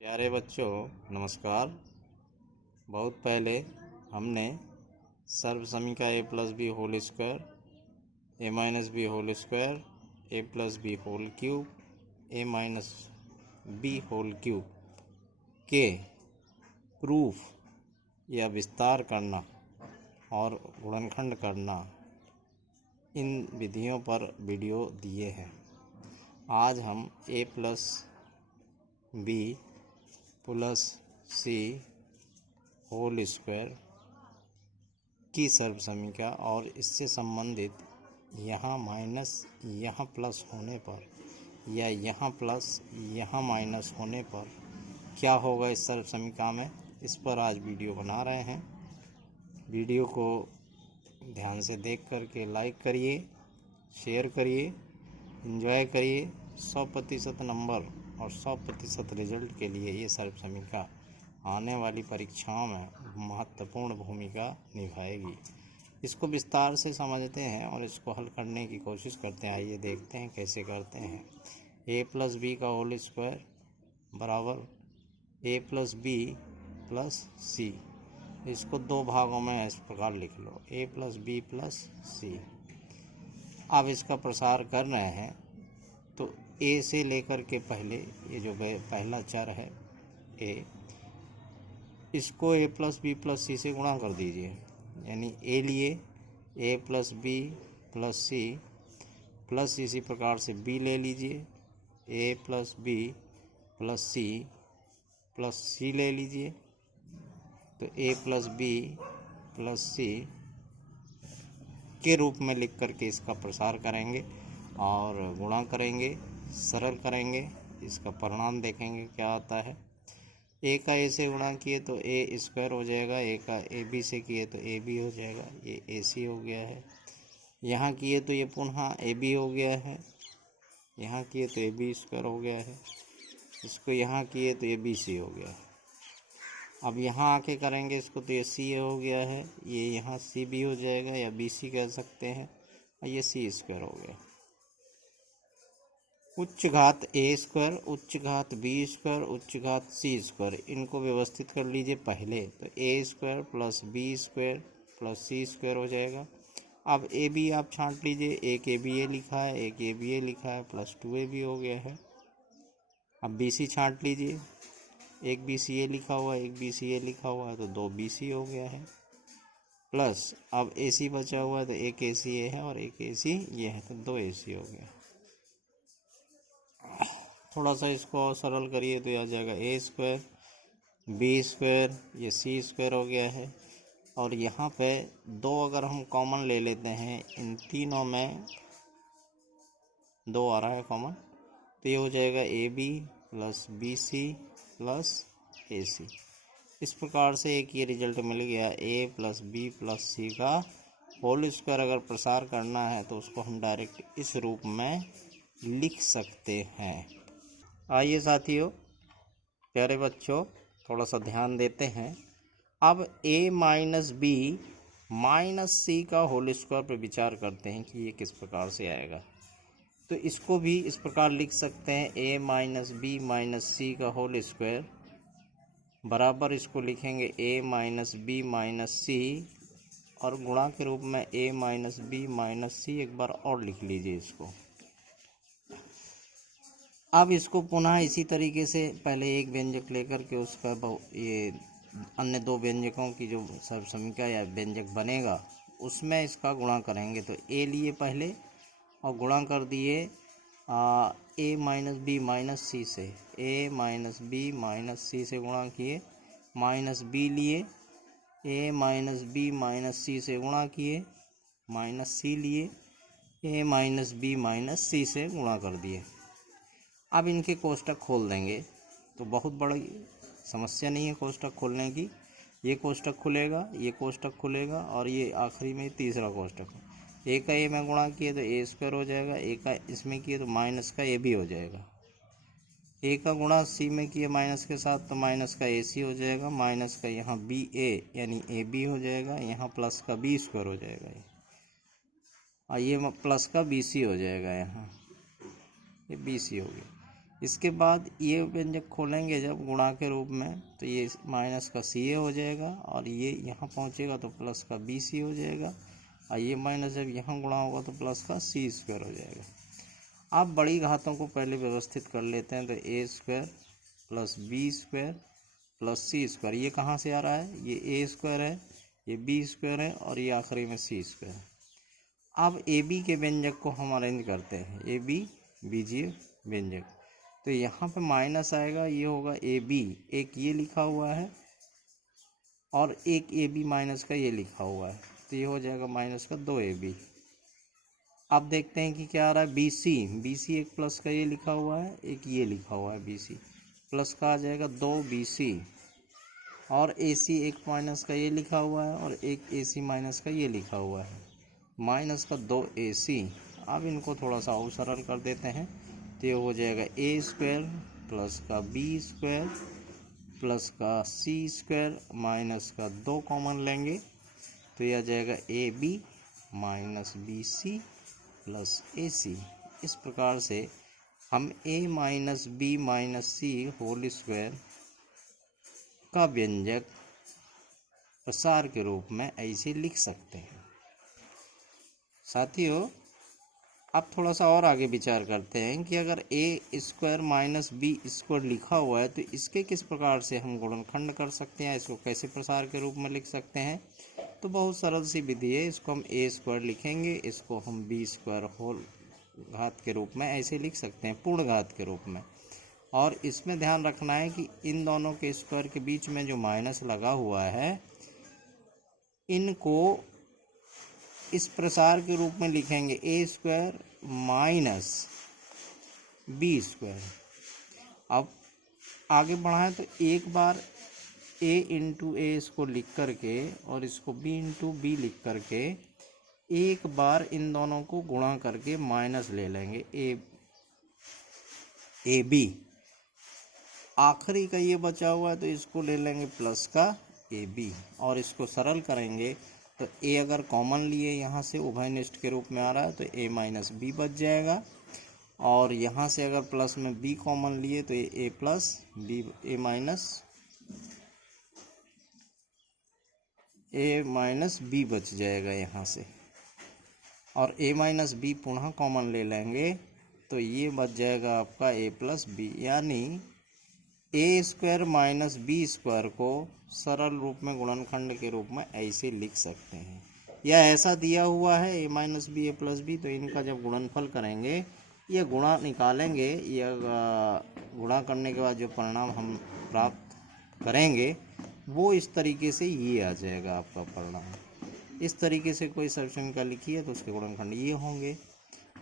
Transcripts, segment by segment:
प्यारे बच्चों नमस्कार। बहुत पहले हमने सर्व समीका ए प्लस बी होल स्क्वायर, ए माइनस बी होल स्क्वायर, ए प्लस बी होल क्यूब, ए माइनस बी होल क्यूब के प्रूफ या विस्तार करना और गुणनखंड करना, इन विधियों पर वीडियो दिए हैं। आज हम ए प्लस बी प्लस सी होल स्क्वायर की सर्व समीका और इससे संबंधित यहाँ माइनस यहाँ प्लस होने पर या यहाँ प्लस यहाँ माइनस होने पर क्या होगा इस सर्व समीका में, इस पर आज वीडियो बना रहे हैं। वीडियो को ध्यान से देख करके लाइक करिए, शेयर करिए, एंजॉय करिए। 100% नंबर और 100% रिजल्ट के लिए ये सर्व समीका आने वाली परीक्षाओं में महत्वपूर्ण भूमिका निभाएगी। इसको विस्तार से समझते हैं और इसको हल करने की कोशिश करते हैं। आइए देखते हैं कैसे करते हैं। ए प्लस बी का होल स्क्वायर बराबर ए प्लस बी प्लस सी। इसको दो भागों में इस प्रकार लिख लो, ए प्लस बी प्लस सी। अब इसका प्रसार कर रहे हैं तो ए से लेकर के पहले ये जो पहला चर है ए, इसको A plus B plus C से गुणा कर दीजिए। यानी ए लिए A plus B plus C plus इसी प्रकार से बी ले लीजिए, A plus B plus C ले लीजिए। तो A plus B plus C के रूप में लिख करके इसका प्रसार करेंगे और गुणा करेंगे, सरल करेंगे। इसका परिणाम देखेंगे क्या आता है। ए का ए से गुणा किए तो ए स्क्वायर हो जाएगा, ए का ए बी से किए तो ए बी हो जाएगा, ये ए सी हो गया है। यहाँ किए तो ये पुनः ए बी हो गया है, यहाँ किए तो ए बी स्क्वायर हो गया है, इसको यहाँ किए तो ये बी सी हो गया है। अब यहाँ आके करेंगे इसको तो ये सी हो गया है, ये यहाँ सी बी हो जाएगा या बी सी कह सकते हैं, और ये सी स्क्वायर हो गया। उच्च घात ए स्क्वायर, उच्च घात बी स्क्वायर, उच्च घात सी स्क्वायर, इनको व्यवस्थित कर लीजिए पहले। तो A square plus B square plus C square हो जाएगा। अब ए बी आप छांट लीजिए, एक ए बी ए लिखा है, एक ए बी ए लिखा है, प्लस 2ab हो गया है। अब बी सी छांट लीजिए, एक बी सी ए लिखा हुआ है, एक बी सी ए लिखा हुआ है, तो 2bc हो गया है। प्लस अब ए सी बचा हुआ है तो एक ए सी ए है और एक ए सी ये है, तो 2ac हो गया। थोड़ा सा इसको और सरल करिए तो आ जाएगा ए स्क्वायर बी स्क्वायर, ये सी स्क्वायर हो गया है। और यहाँ पे दो अगर हम कॉमन ले लेते हैं, इन तीनों में 2 आ रहा है कॉमन, तो ये हो जाएगा A B plus B C plus A C. इस प्रकार से एक ये रिजल्ट मिल गया। A plus B plus C का होल स्क्वायर अगर प्रसार करना है तो उसको हम डायरेक्ट इस रूप में लिख सकते हैं। आइए साथियों, प्यारे बच्चों, थोड़ा सा ध्यान देते हैं। अब ए माइनस बी माइनस सी का होल स्क्वायर पर विचार करते हैं कि ये किस प्रकार से आएगा। तो इसको भी इस प्रकार लिख सकते हैं, ए माइनस बी माइनस सी का होल स्क्वायर बराबर इसको लिखेंगे ए माइनस बी माइनस सी और गुणा के रूप में ए माइनस बी माइनस सी एक बार और लिख लीजिए इसको। अब इसको पुनः इसी तरीके से पहले एक व्यंजक लेकर के उसका ये अन्य दो व्यंजकों की जो सर्व समीका या व्यंजक बनेगा उसमें इसका गुणा करेंगे। तो ए लिए पहले और गुणा कर दिए ए माइनस बी माइनस सी से, ए माइनस बी माइनस सी से गुणा किए। माइनस बी लिए ए माइनस बी माइनस सी से गुणा किए, माइनस सी लिए ए माइनस बी माइनस सी से गुणा कर दिए। अब इनके कोष्टक खोल देंगे तो बहुत बड़ी समस्या नहीं है कोष्टक खोलने की। ये कोष्टक खुलेगा, ये कोष्टक खुलेगा और ये आखिरी में तीसरा कोष्टक। ए का ए में गुणा किए तो ए स्क्वायर हो जाएगा, ए का इसमें किए तो माइनस का ए भी हो जाएगा। ए का गुणा सी में किए माइनस के साथ तो माइनस का ए सी हो जाएगा, माइनस का यहाँ बी ए यानी ए बी हो जाएगा, यहाँ प्लस का बी स्क्वायर हो जाएगा, और ये प्लस का बी सी हो जाएगा, यहाँ ये बी सी हो गया। इसके बाद ये व्यंजक खोलेंगे जब गुणा के रूप में, तो ये माइनस का सी ए हो जाएगा और ये यहाँ पहुँचेगा तो प्लस का बी सी हो जाएगा, और ये माइनस जब यहाँ गुणा होगा तो प्लस का सी स्क्वायर हो जाएगा। आप बड़ी घातों को पहले व्यवस्थित कर लेते हैं, तो A square plus B square plus C square, ये कहाँ से आ रहा है, ये ए स्क्वायर है, ये बी स्क्वायर है और ये आखिरी में सी स्क्वायर है। अब ए बी के व्यंजक को हम अरेंज करते हैं, ए बी बीजीय व्यंजक, तो यहाँ पे माइनस आएगा, ये होगा ए बी, एक ये लिखा हुआ है और एक ए बी माइनस का ये लिखा हुआ है, तो ये हो जाएगा माइनस का 2ab। अब देखते हैं कि क्या आ रहा है, बी सी एक प्लस का ये लिखा हुआ है, एक ये लिखा हुआ है बी सी, प्लस का आ जाएगा 2bc, और ए सी एक माइनस का ये लिखा हुआ है और एक ए सी माइनस का ये लिखा हुआ है, माइनस का 2ac। अब इनको थोड़ा सा और सरल कर देते हैं, तो ये हो जाएगा ए स्क्वायर प्लस का बी स्क्वायर प्लस का सी स्क्वायर माइनस का 2 कॉमन लेंगे, तो यह आ जाएगा A B minus B C plus A C. इस प्रकार से हम A minus B minus C whole square का व्यंजक प्रसार के रूप में ऐसे लिख सकते हैं। साथियों, अब थोड़ा सा और आगे विचार करते हैं कि अगर ए स्क्वायर माइनस बी स्क्वायर लिखा हुआ है तो इसके किस प्रकार से हम गुणनखंड कर सकते हैं, इसको कैसे प्रसार के रूप में लिख सकते हैं। तो बहुत सरल सी विधि है, इसको हम ए स्क्वायर लिखेंगे, इसको हम बी स्क्वायर होल घात के रूप में ऐसे लिख सकते हैं, पूर्ण घात के रूप में। और इसमें ध्यान रखना है कि इन दोनों के स्क्वायर के बीच में जो माइनस लगा हुआ है, इनको इस प्रसार के रूप में लिखेंगे ए स्क्वायर माइनस बी स्क्वायर। अब आगे बढ़ाएं तो एक बार ए इंटू ए इसको लिख करके और इसको बी इंटू बी लिख करके एक बार इन दोनों को गुणा करके माइनस ले लेंगे ए बी। आखिरी का ये बचा हुआ है तो इसको ले लेंगे प्लस का ए बी, और इसको सरल करेंगे तो ए अगर कॉमन लिए यहाँ से उभयनिष्ठ के रूप में आ रहा है तो ए माइनस बी बच जाएगा, और यहाँ से अगर प्लस में बी कॉमन लिए तो ये ए प्लस बी ए माइनस बी बच जाएगा यहाँ से, और ए माइनस बी पुनः कॉमन ले लेंगे तो ये बच जाएगा आपका ए प्लस बी। यानी ए स्क्वायर माइनस बी स्क्वायर को सरल रूप में गुणनखंड के रूप में ऐसे लिख सकते हैं, या ऐसा दिया हुआ है ए माइनस बी ए प्लस बी, तो इनका जब गुणनफल करेंगे, ये गुणा निकालेंगे, यह गुणा करने के बाद जो परिणाम हम प्राप्त करेंगे वो इस तरीके से ये आ जाएगा आपका परिणाम। इस तरीके से कोई सर्वसमीका लिखी है तो उसके गुणनखंड ये होंगे,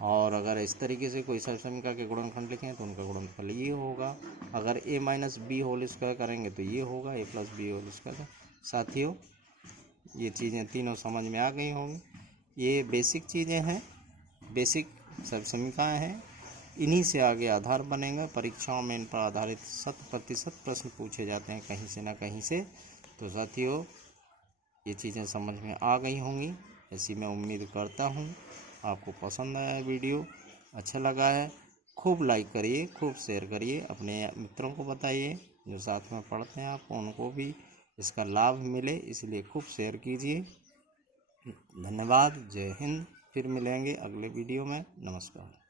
और अगर इस तरीके से कोई सर्वसमीका के गुणनखंड लिखें तो उनका गुणनफल ये होगा। अगर ए माइनस बी होल स्क्वायर करेंगे तो ये होगा ए प्लस बी होल स्क्वायर। साथियों, ये चीज़ें तीनों समझ में आ गई होंगी। ये बेसिक चीज़ें हैं, बेसिक सर्वसमीकाएँ हैं, इन्हीं से आगे आधार बनेगा। परीक्षाओं में इन पर आधारित 100% प्रश्न पूछे जाते हैं कहीं से ना कहीं से। तो साथियों, ये चीज़ें समझ में आ गई होंगी, ऐसी मैं उम्मीद करता हूँ। आपको पसंद आया वीडियो, अच्छा लगा है, खूब लाइक करिए, खूब शेयर करिए, अपने मित्रों को बताइए, जो साथ में पढ़ते हैं आपको उनको भी इसका लाभ मिले, इसलिए खूब शेयर कीजिए। धन्यवाद, जय हिंद। फिर मिलेंगे अगले वीडियो में। नमस्कार।